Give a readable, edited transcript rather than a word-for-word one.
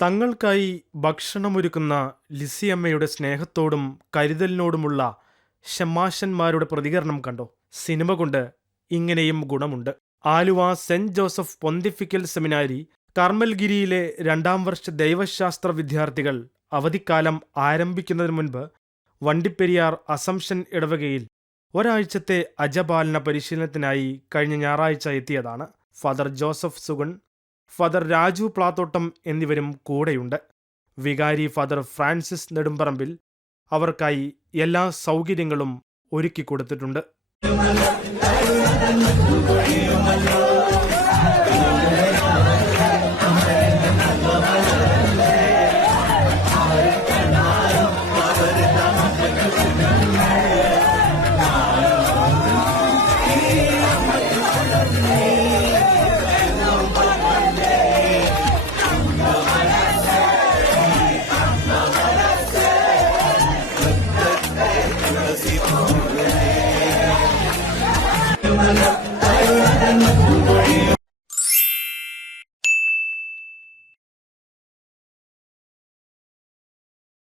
തങ്ങൾക്കായി ഭക്ഷണമൊരുക്കുന്ന ലിസിയമ്മയുടെ സ്നേഹത്തോടും കരുതലിനോടുമുള്ള ഷമാശന്മാരുടെ പ്രതികരണം കണ്ടോ? സിനിമ കൊണ്ട് ഇങ്ങനെയും ഗുണമുണ്ട്. ആലുവ സെന്റ് ജോസഫ് പൊന്തിഫിക്കൽ സെമിനാരി കർമ്മൽഗിരിയിലെ 2ാം വർഷ ദൈവശാസ്ത്ര വിദ്യാർത്ഥികൾ അവധിക്കാലം ആരംഭിക്കുന്നതിന് മുൻപ് വണ്ടിപ്പെരിയാർ അസംഷൻ ഇടവകയിൽ ഒരാഴ്ചത്തെ അജപാലന പരിശീലനത്തിനായി കഴിഞ്ഞ ഞായറാഴ്ച എത്തിയതാണ്. Father Joseph സുഗൺ, father Raju Plathottam എന്നിവരും കൂടെയുണ്ട്. വികാരി ഫാദർ ഫ്രാൻസിസ് നെടുമ്പറമ്പിൽ അവർക്കായി എല്ലാ സൗകര്യങ്ങളും ഒരുക്കിക്കൊടുത്തിട്ടുണ്ട്.